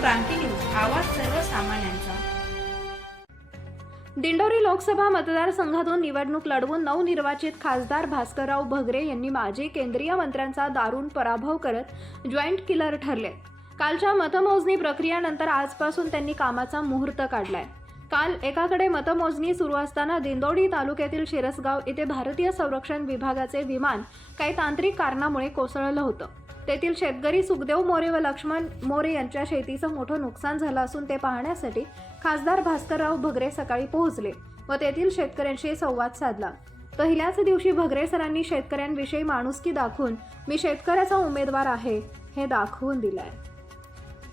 क्रांती news आवाज सर्वसामान्यांचा. दिंडोरी लोकसभा मतदारसंघातून निवडणूक लढवून नवनिर्वाचित खासदार भास्करराव भगरे यांनी माजी केंद्रीय मंत्र्यांचा दारुण पराभव करत जॉईंट किलर ठरले. कालच्या मतमोजणी प्रक्रियानंतर आजपासून त्यांनी कामाचा मुहूर्त काढलाय. काल एकाकडे मतमोजणी सुरू असताना दिंदोडी तालुक्यातील शिरसगाव येथे भारतीय संरक्षण विभागाचे विमान काही तांत्रिक कारणामुळे कोसळलं होतं. तेथील शेतकरी सुखदेव मोरे व लक्ष्मण मोरे यांच्या शेतीचं मोठं नुकसान झालं असून ते पाहण्यासाठी खासदार भास्करराव भगरे सकाळी पोहोचले व तेथील शेतकऱ्यांशी संवाद साधला पहिल्याच दिवशी भगरे सरांनी शेतकऱ्यांविषयी माणुसकी दाखवून मी शेतकऱ्याचा उमेदवार आहे हे दाखवून दिलंय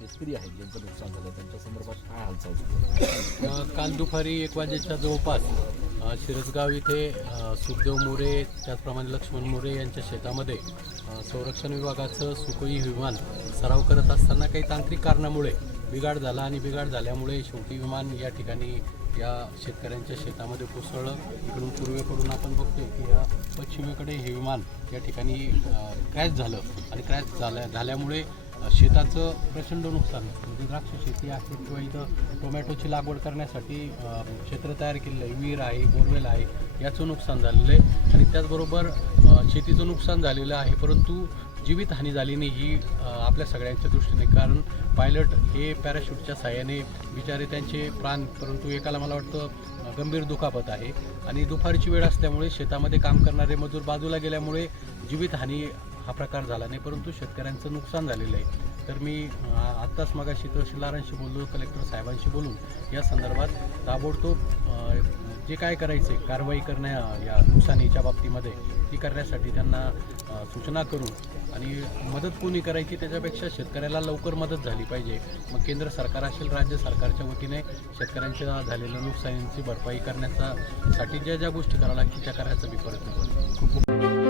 शेतकरी आहेत ज्यांचं नुकसान झालं त्यांच्या संदर्भात काय हालचाल सुरू आहे? काल दुपारी एक वाजेच्या जवळपास शिरसगाव इथे सुखदेव मोरे त्याचप्रमाणे लक्ष्मण मोरे यांच्या शेतामध्ये संरक्षण विभागाचं सुखोई विमान सराव करत असताना काही तांत्रिक कारणामुळे बिघाड झाला आणि बिघाड झाल्यामुळे शेवटी विमान या ठिकाणी या शेतकऱ्यांच्या शेतामध्ये कोसळलं. इकडून पूर्वेकडून आपण बघतोय की या पश्चिमेकडे हे विमान या ठिकाणी क्रॅश झालं आणि क्रॅश झाल्या झाल्यामुळे शेताचं प्रचंड नुकसान म्हणजे द्राक्ष शेती आहे किंवा इथं टोमॅटोची लागवड करण्यासाठी क्षेत्र तयार केलेलं आहे. विहीर आहे बोरवेल आहे याचं नुकसान झालेलं आहे. आणि त्याचबरोबर शेतीचं नुकसान झालेलं आहे परंतु जीवितहानी झाली नाही ही आपल्या सगळ्यांच्या दृष्टीने. कारण पायलट हे पॅराशूटच्या साह्याने बिचारे त्यांचे प्राण परंतु एकाला मला वाटतं गंभीर दुखापत आहे. आणि दुपारची वेळ असल्यामुळे शेतामध्ये काम करणारे मजूर बाजूला गेल्यामुळे जीवितहानी हा प्रकार झाला नाही परंतु शेतकऱ्यांचं नुकसान झालेलं आहे. तर मी आत्ताच मग तहसीलदारांशी बोललो कलेक्टर साहेबांशी बोलून. या संदर्भात ताबडतोब जे काय करायचे कारवाई करण्या या नुकसानीच्या बाबतीमध्ये ती करण्यासाठी त्यांना सूचना करून आणि मदत कोणी करायची त्याच्यापेक्षा शेतकऱ्याला लवकर मदत झाली पाहिजे. मग केंद्र सरकार असेल राज्य सरकारच्या वतीने शेतकऱ्यांच्या झालेल्या नुकसानींची भरपाई करण्याचा साठी ज्या ज्या गोष्टी कराव्या लागतील त्या करायचा मी प्रयत्न करतो.